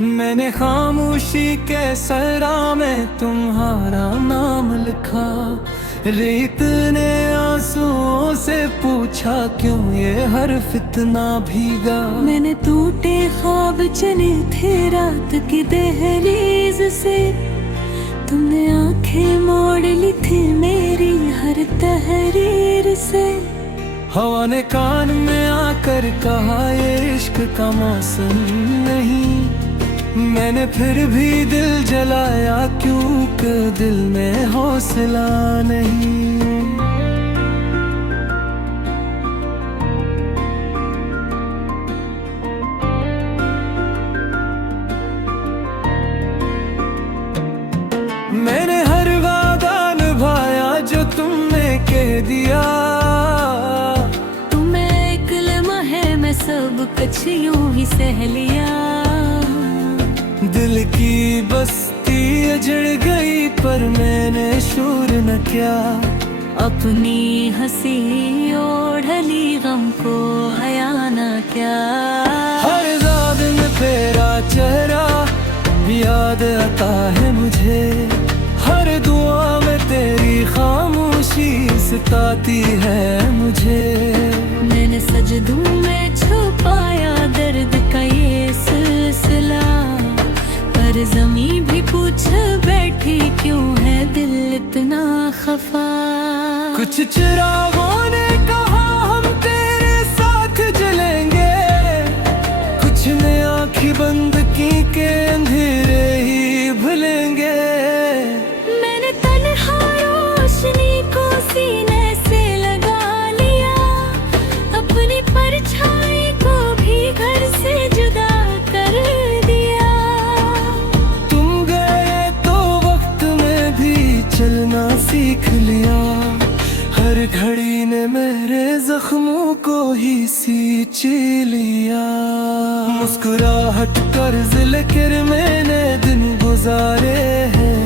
मैंने खामोशी के सरा में तुम्हारा नाम लिखा, रेत ने आंसुओं से पूछा क्यों ये हर्फ इतना भीगा। मैंने टूटे ख्वाब चुने थे रात की दहलीज से, तुमने आंखें मोड़ ली थी मेरी हर तहरीर से। हवा ने कान में आकर कहा ये इश्क का मौसम नहीं, मैंने फिर भी दिल जलाया क्योंकि दिल में हौसला नहीं। मैंने हर वादा निभाया जो तुमने कह दिया, तुम्हें एक लम्हा मैं सब कुछ यूं ही सह लिया। दिल की बस्ती अजड़ गई पर मैंने शूर न किया, अपनी हंसी ओढ़ली गम को हया न क्या। हर रात में तेरा चेहरा याद आता है मुझे, हर दुआ में तेरी खामोशी सताती है मुझे। मैंने सजदों में छुपाया दर्द का ये सिलसिला, पर ज़मीं भी पूछ बैठी क्यों है दिल इतना खफा। कुछ चिरागों ने कहा हम तेरे साथ जलेंगे, कुछ ने आँखें बंद की के अंधेरे ही भुलेंगे। मैंने तन्हा रोशनी को सीने से लगा लिया, अपनी परछाई को भी घर से जुदा कर दिया। तुम गए तो वक्त में भी चलना सीख लिया, हर घड़ी ने मेरे जख्मों को ही सींच लिया। मुस्कुराहट कर्ज लेकर मैंने दिन गुजारे हैं,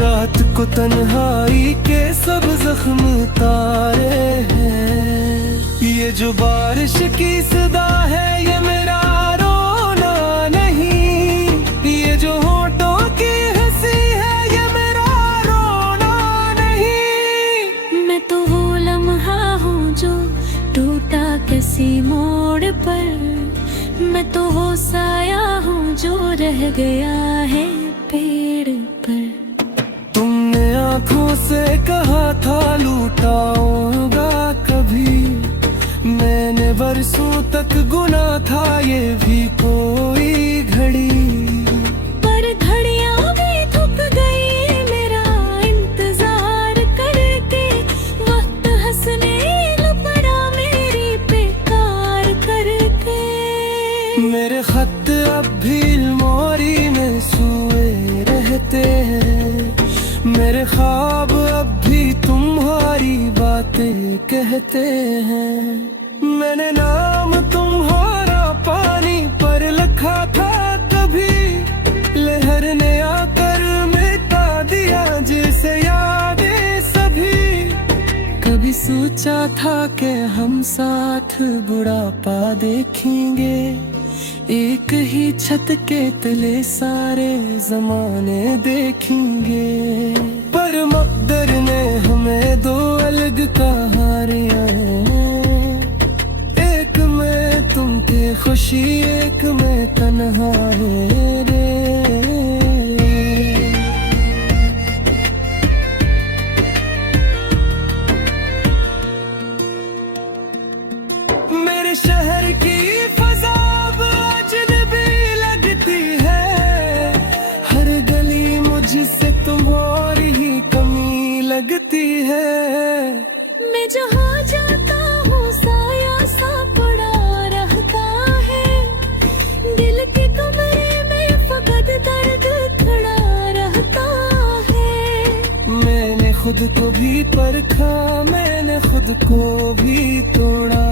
रात को तन्हाई के सब जख्म तारे हैं। ये जो बारिश की सदा है ये मेरा रोना नहीं, ये जो होठों की हंसी है ये मेरा रोना नहीं। मैं तो वो लम्हा हूँ जो टूटा किसी मोड़ पर, मैं तो वो साया हूँ जो रह गया है पेड़ पर। तुमने आँखों से कहा था लूटाऊंगा कभी, मैंने बरसों तक गुना था ये भी कोई घड़ी। पर घड़ियाँ भी थक गई मेरा इंतजार करके, वक्त हंसने पड़ा मेरी बेकार करके। मेरे खत अब भी मोरी में सोए रहते हैं, मेरे ख्वाब अब भी तुम्हारी बातें कहते हैं। मैंने नाम तुम्हारा पानी पर लिखा था कभी, लहर ने आकर मिटा दिया जैसे यादें सभी। कभी सोचा था कि हम साथ बुढ़ापा देखेंगे, एक ही छत के तले सारे जमाने देखेंगे। पर मकदर ने हमें दो अलग कहानियां हैं, एक में तुम थे खुशी एक में तन्हाई रे। मेरे शहर की फजा अजनबी लगती है, हर गली मुझसे तुम्हारी ही कमी लगती है। मैं जहाँ जाता हूँ साया सा पड़ा रहता है, दिल के कमरे में फकत दर्द खड़ा रहता है। मैंने खुद को भी परखा, मैंने खुद को भी तोड़ा,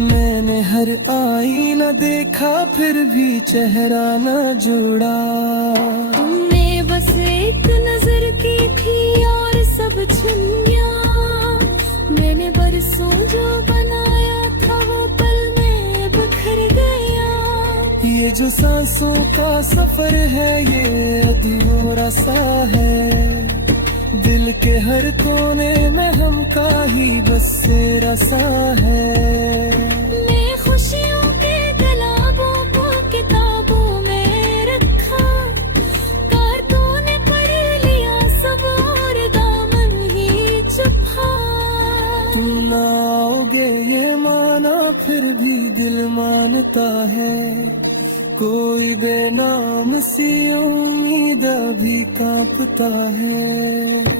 मैंने हर आईना देखा फिर भी चेहरा न जोड़ा। तुमने बस एक नजर की थी और सब छुनिया, मैंने बरसों जो बनाया था वो पल में बिखर गया। जो सांसों का सफर है ये अधूरा सा है। दिल के हर कोने में हम का ही बसेरा सा है। मैं खुशियों के गुलाबों को किताबों में रखा, कारतों ने पढ़ लिया सब और दामन ही छुपा। तुम ना आओगे ये माना फिर भी दिल मानता है। कोई बेनाम सी उम्मीद भी कांपता है।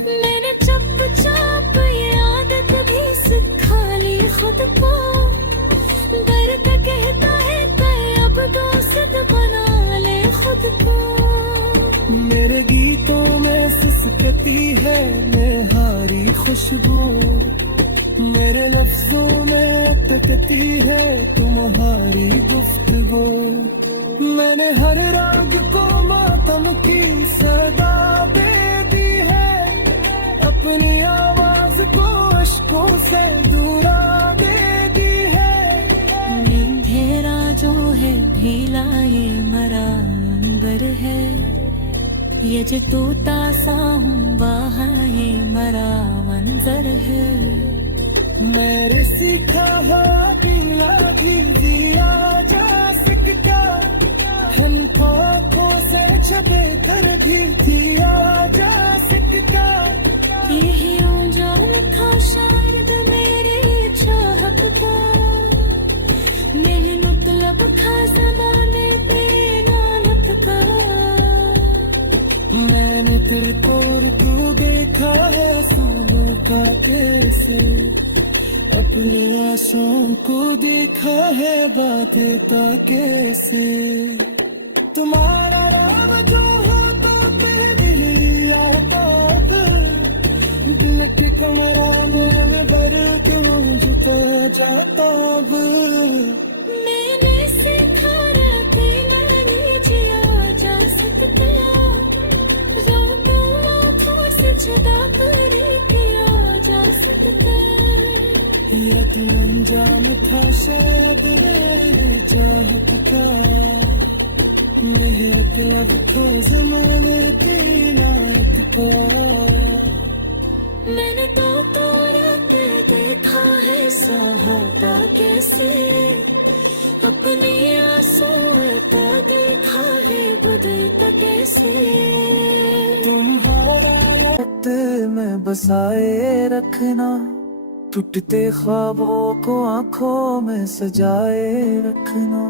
मैंने चुपचाप ये आदत भी सिखा ली खुद को। दर्द कहता है कि अब दोस्त बना ले खुद को। मेरे गीतों में सुस्ती है निहारी खुशबू। मेरे लफ्जों में अटकती है तुम्हारी गुफ्तगू। मैंने हर राग को मातम की सदा दे दी है। अपनी आवाज को अश्कों से दूरा दे दी है। अंधेरा जो है भीला ये मरा अंदर है। ये जो तोता सा हूँ वहाँ ये मरा मंजर है। मेरे सीखा है पीला भी दिया जा सकता। हम आँखों से छपे कर भी दिया जा सकता। यही जान था शायद मेरी चाहत का। नहीं मतलब था ज़माने तेरे नानक का। मैंने तेरे तोड़ को देखा है सोनों का कैसे। अपने आंसुओं को देखा है बातें कैसे। तुम्हारा राम जो हो तो तेरे दिल आता। दिल के कमरा में मैं बर क्यों जुटा जाता। मैंने सीखा रातें नहीं जिया जा सकता। रातों आँखों से जुदा कर किया जा सकता। यदि अंजाम था शायद चाहत का। मेहनत लब था ज़माने की लायक का। मैंने तो तोड़ा के देखा है सहारा कैसे। अपनी आंसुओं का देखा है बदलता कैसे। तुम्हारा याद में बसाए रखना। टूटते ख्वाबों को आंखों में सजाए रखना।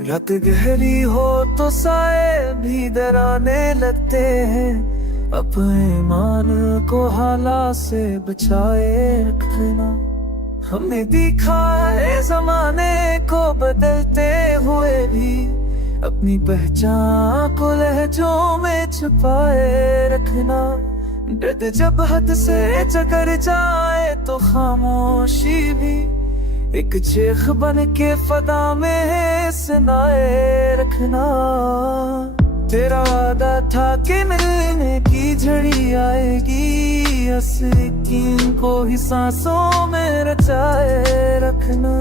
रात गहरी हो तो साए भी डराने लगते हैं। अपने ईमान को हालात से बचाए रखना। हमने देखा है जमाने को बदलते हुए भी। अपनी पहचान को लहजों में छुपाए रखना। दर्द जब हद से जगर जाए तो खामोशी भी एक चीख बन के फदा में सुनाए रखना। तेरा वादा था कि मिलने की झड़ी आएगी। यकीन को ही सांसों में रचाए रखना।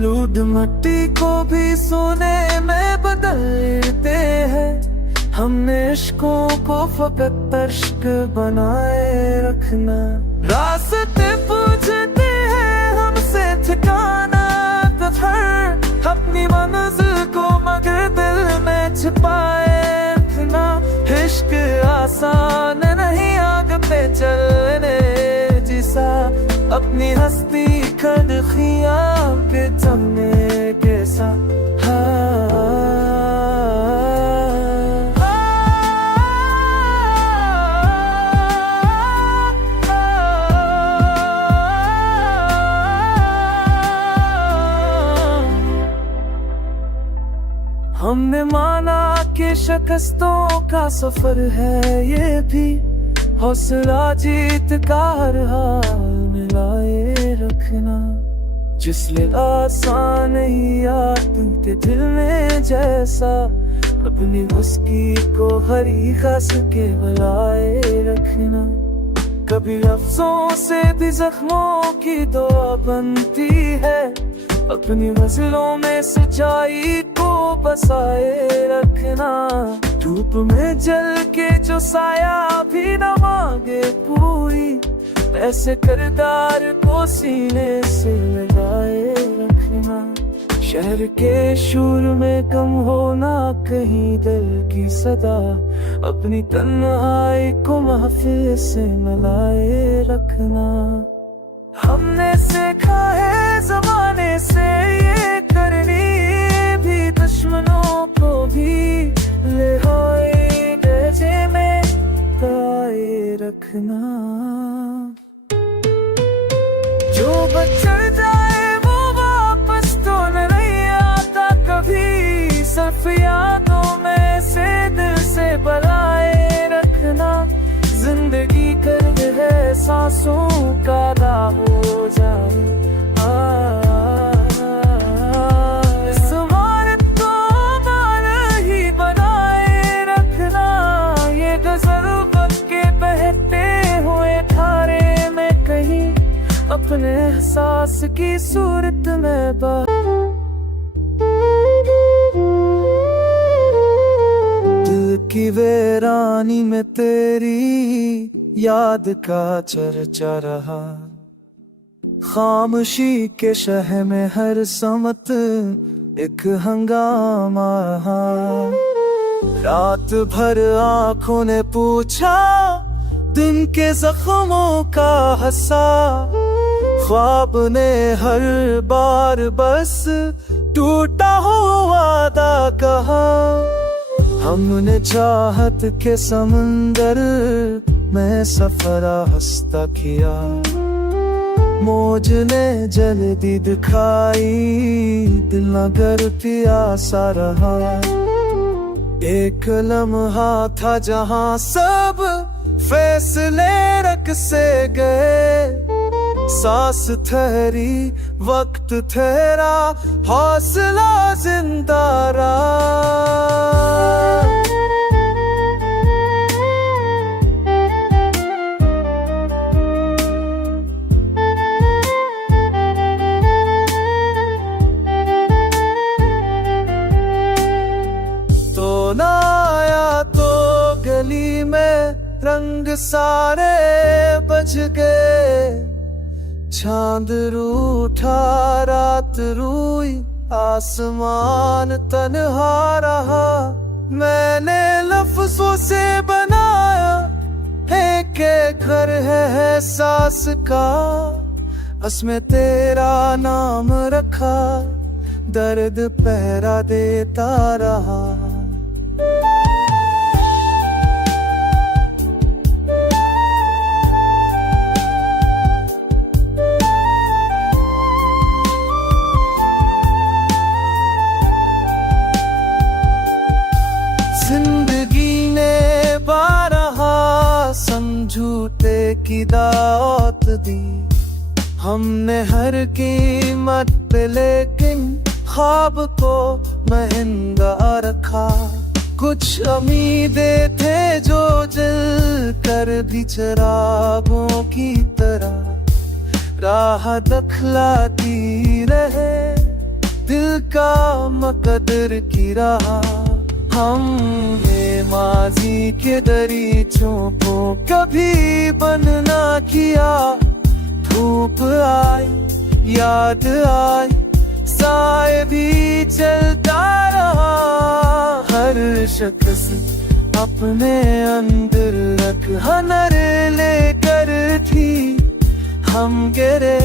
लूट मट्टी को भी सोने में बदलते हैं। हमने इश्कों को फकत इश्क बनाए रखना। रास्ते पूछते हैं हमसे ठिकाना कहाँ। अपनी मंजिल को मगर दिल में छिपाए रखना। इश्क आसान नहीं आग पे चलने जिसा। अपनी हस्ती खद खियाम के थमने कैसा। हमने माना कि शिकस्तों का सफर है ये भी। हौसला जीत का हर हाल मिलाए रखना। जिसले आसान ही टूटे दिल में जैसा। अपनी मुस्की को हरी खस के बुलाए रखना। कभी लफ्जों से भी जख्मों की दुआ बनती है। अपनी मज़लों में सच्चाई को बसाए रखना। धूप में जल के जो साया भी न मांगे पूरी, ऐसे किरदार को सीने से लगाए रखना। शहर के शोर में कम होना कहीं दिल की सदा, अपनी तन्हाई को महफिल से मिलाए रखना। हमने सीखा है जमाने से ये करनी, भी दुश्मनों को भी लिहाए दर्जे में पाए रखना। जो बचड़ जाए वो वापस तो नहीं आता कभी, सिर्फ यादों में से दिल से बनाए रखना। जिंदगी कर्ज है सांसों का राह हो जाए, इस इमारत को हमारा ही बनाए रखना। ये गजल बन के बहते हुए धारे में कहीं, अपने एहसास की सूरत में दिल की वीरानी में तेरी याद का चर्चा रहा। खामोशी के शहर में हर समत एक हंगामा रहा। रात भर आंखों ने पूछा दिन के जख्मों का हंसा। ख्वाब ने हर बार बस टूटा हुआ वादा कहा। हमने चाहत के समंदर में सफरा हंसता किया। मौज ने जल्दी दिखाई, दिल नगर प्यासा रहा। एक लम्हा था जहां सब फैसले रख से गए। सांस ठहरी, वक्त ठहरा, हौसला जिंदा रहा। तो ना आया तो गली में रंग सारे बज गए। चांद रूठा, रात रूई, आसमान तन्हा रहा। मैंने लफ्जों से बनाया है के घर है एहसास का। उसमें तेरा नाम रखा, दर्द पहरा देता रहा। जिंदगी ने बारहा समझौते की दावत दी। हमने हर कीमत पे लेकिन ख्वाब को महंगा रखा। कुछ उम्मीदें थे जो जल कर भी चिरागों की तरह राह दिखलाती रहे। दिल का मकदर की राह हमने माजी के दरीचों को कभी बंद ना किया। धूप आई, याद आई, साए भी चलता रहा। हर शख्स अपने अंदर रख हनर लेकर थी। हम गिरे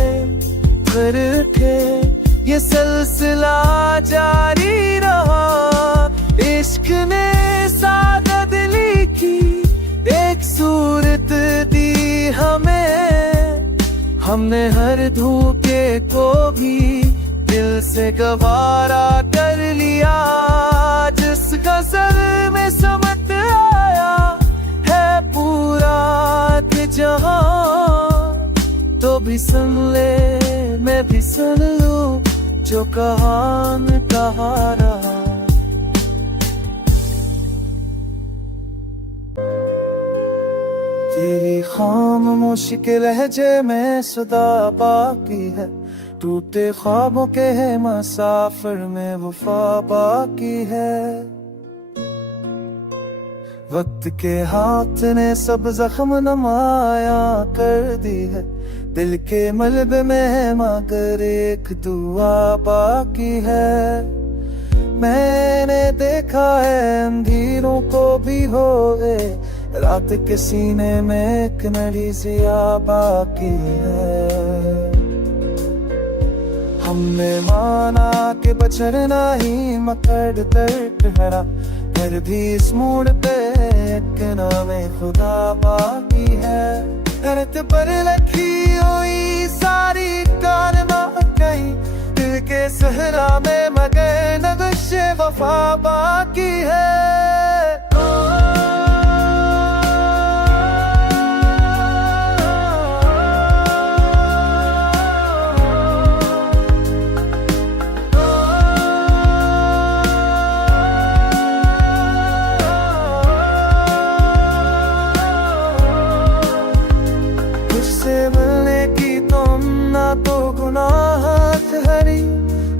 फिर थे, ये सिलसिला जारी रहा। इश्क ने सादत लिखी, एक सूरत दी हमें। हमने हर धोखे को भी दिल से गवारा कर लिया। जिस गजल में समझ आया है पूरा जहां, तो भी सुन ले, मैं भी सुन लूं जो कहान कहा रहा। तेरी खामोशी के लहजे में सदा बाकी है। टूटे ख्वाबों के है मुसाफिर में वफा बाकी है। वक्त के हाथ ने सब जख्म नमाया कर दी है, दिल के मलबे में है मगर एक दुआ बाकी है। मैंने देखा है अंधेरों को भी होए, रात के सीने में एक नड़ी जिया बाकी है। हमने माना कि बचरना ही मकड़ दर्द हरा, फिर भी इस मोड़ पे एक नामे खुदा बाकी है। धरत पर लखी हुई सारी कारमा कहीं, दिल के सहरा में मगर नक्शे वफा बाकी है। मिलने की तुमना तो गुनाह हरी,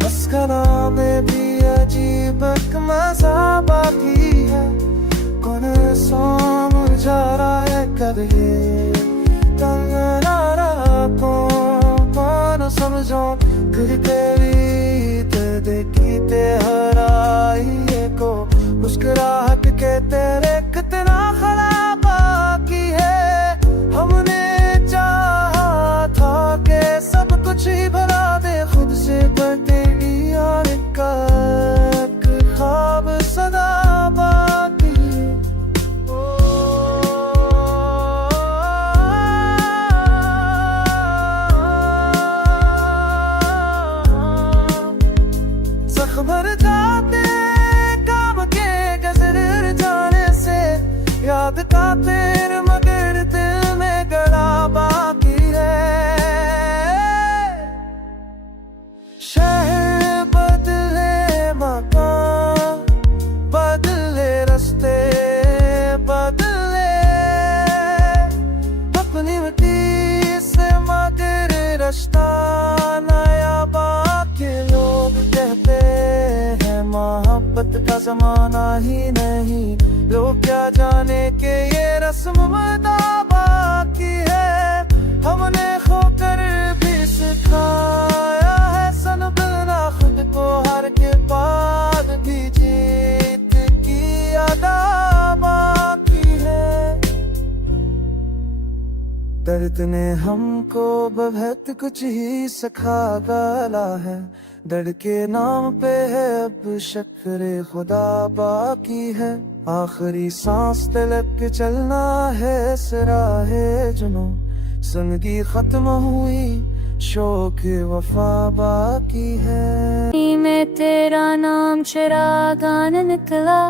बस कला में भी अजीब एक मजा बाकी है। कौन सो मुरझा रहा है कभी कौन समझो फिर तेरी देखी ते हराई को, मुस्कुराहट के तेरे कितना खला बाकी है। हमने सब कुछ ही भला दे खुद से, पर तेरी यार का ख्वाब सदा बाकी। जख्म भर जाते काम के गुजर जाने से, याद का तेरे मगर दिल में गड़ा बाकी है। शहर बदले मकान बदले रास्ते बदले, अपनी मिट्टी से मगर रास्ता नया बाकी। लोग कहते हैं मोहब्बत का जमाना ही नहीं, लोग क्या जाने के ये रस्म मदा बाकी है। हमने खोकर भी सिखाया बिना खुद को हार के बाद भी जीत की अदा बाकी है। दर्द ने हमको बहुत कुछ ही सिखा डाला है, दर्द के नाम पे है अब शुक्र खुदा बाकी है। आखिरी सांस तलक के चलना है सराहे जुनूं, जिंदगी खत्म हुई शौक वफा बाकी है। मैं तेरा नाम चिरागान निकला,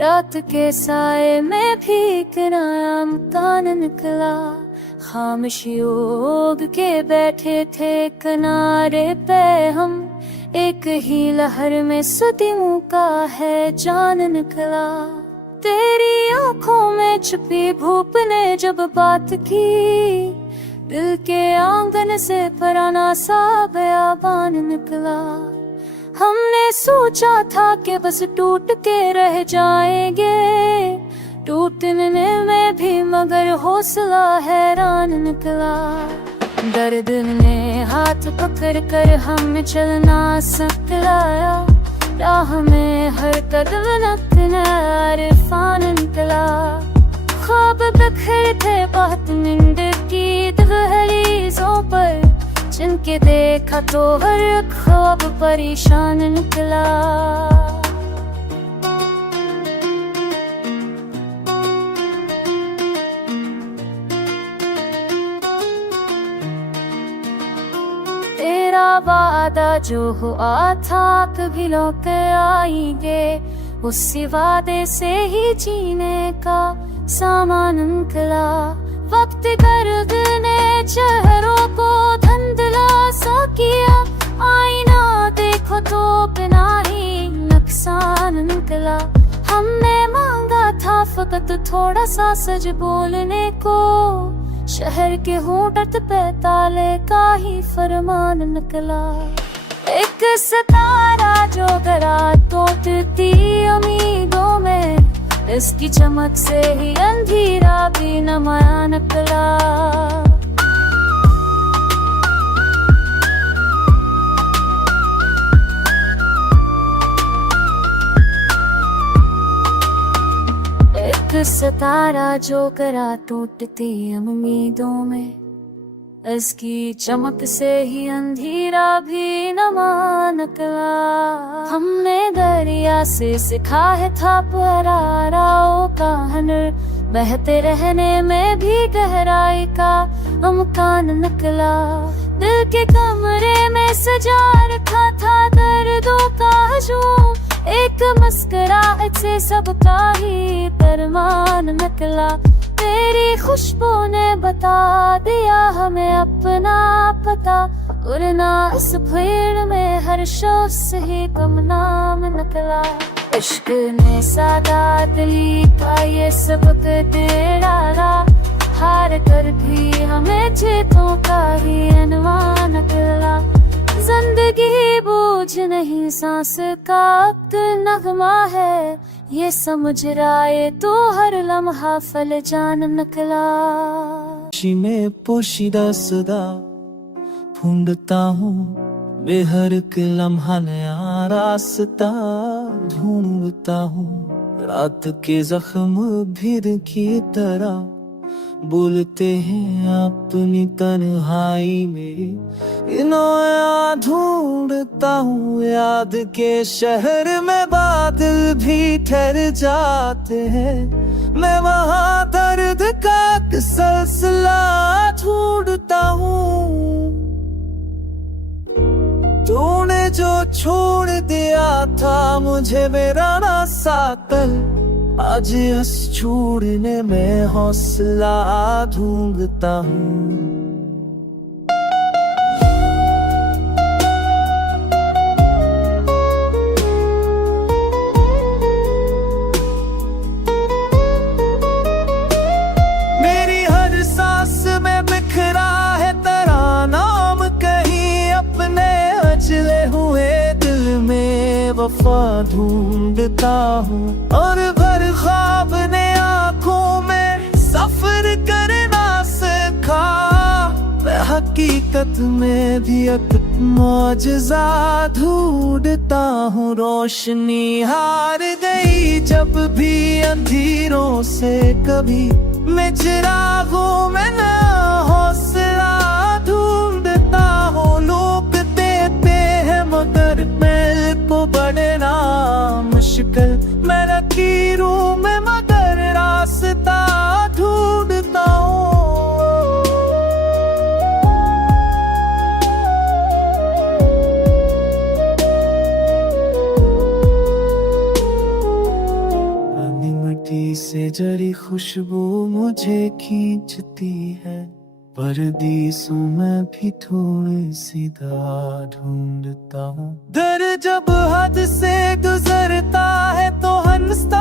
रात के साए में भी किराया मकान निकला। खामोशी ओढ़ के बैठे थे किनारे पे हम, एक ही लहर में सदियों का है जान निकला। तेरी आंखों में छुपी भूप ने जब बात की, दिल के आंगन से पुराना सा बयाबान निकला। हमने सोचा था कि बस टूट के रह जाएंगे, टूटने में भी मगर हौसला हैरान निकला। दर्द ने हाथ पकड़ कर हमें चलना सिखलाया, राह में हर कदम नकना इरफान निकला। ख्वाब बिखरे थे बहुत नींद की दहलीज़ों पर, जिनके देखा तो हर ख्वाब परेशान निकला। तेरा वादा जो हुआ था कभी लौट आएंगे, उसी वादे से ही जीने का सामान निकला। वक्त गर्द ने चेहरों को धुंधला सा किया, आईना देखो तो बिना ही नुकसान निकला। हमने मांगा था फकत थोड़ा सा सच बोलने को, शहर के होठत पे ताले का ही फरमान निकला। एक सितारा जो गरा टूटती उम्मीदों में, इसकी चमक से ही अंधेरा भी नमाया निकला। एक सितारा जो करा टूटती उम्मीदों में, इसकी चमक से ही अंधेरा भी नमा निकला। हमने दरिया से सिखा है था पराराओं का हुनर, बहते रहने में भी गहराई का अमकान निकला। दिल के कमरे में सजा रखा था दर्दों का हजूम, एक मुस्कुराहट से सबका ही फरमान निकला। तेरी खुशबू ने बता दिया हमें अपना पता, उड़ना इस भीड़ में हर शख्स ही कम नाम निकला। इश्क ने सादा दिली का ये सबक दे डाला, हार कर भी हमें जीतों का ही अनवा निकला। जिंदगी बोझ नहीं सांस का अब नगमा है, ये समझ रहा है तो हर लम्हा फल जान निकला। में पोशीदा सदा ढूंढता हूँ, बेहर के लम्हा नया रास्ता ढूंढता हूँ। रात के जख्म भीड़ की तरह बोलते हैं अपनी तन्हाई में, नया ढूंढता हूँ। याद के शहर में बादल भी ठहर जाते हैं, मैं वहाँ दर्द का सिलसिला ढूंढता हूँ। तूने जो छोड़ दिया था मुझे मेरा रास्ता कल, आज इस छोड़ने में हौसला ढूंढता हूँ। मेरी हर सांस में बिखरा है तेरा नाम, कहीं अपने अजले हुए दिल में वफा ढूंढता हूँ। और भर ख्वाब ने आँखों में सफर करना सिखा, मैं हकीकत में भी एक मौजज़ा ढूंढता हूँ। रोशनी हार गई जब भी अंधेरों से, कभी मैं चिरागों में ना हौसला ढूंढता हूँ। लोग देते हैं मगर मैं को बढ़ना मुश्किल, मैं लकीरों में मगर रास्ता ढूंढता हूँ। मिट्टी से जड़ी खुशबू मुझे खींचती है, परदेसों में भी थोड़ी सी दवा ढूंढता हूँ। दर जब हद से गुजरता है तो हंसता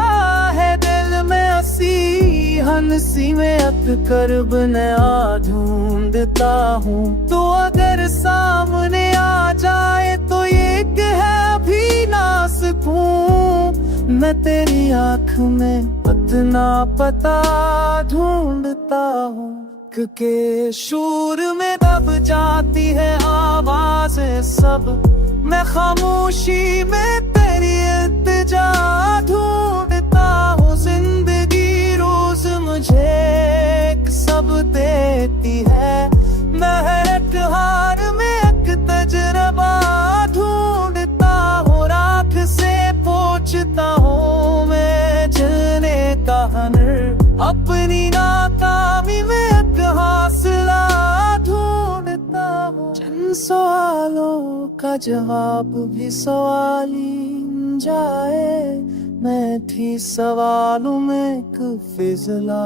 है दिल में हंसी, हंसी में अटकर नया ढूंढता हूँ। तो अगर सामने आ जाए तो ये कह भी ना सकूं, मैं तेरी आँख में अपना पता ढूंढता हूँ। के शूर में दब जाती है आवाज़ें सब, मैं खामोशी में तेरी इल्तिजा ढूंढता हूँ। जिंदगी रोज मुझे एक सब देती है, मैं हर हार में एक तजुर्बा ढूंढता हूँ। राख से पूछता हूँ मैं जलने का हुनर, अपनी नाकामी में हौसला ढूंढता हूँ। जिन सवालों का जवाब भी सवाली जाए, मैं थी सवालों में एक फिजला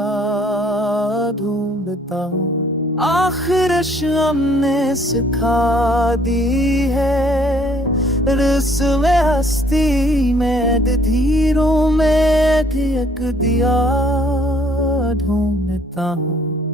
ढूंढता हूँ। आखिर शम ने सिखा दी है, रस्म हस्ती में धीरों में एक दिया ढूंढता हूँ।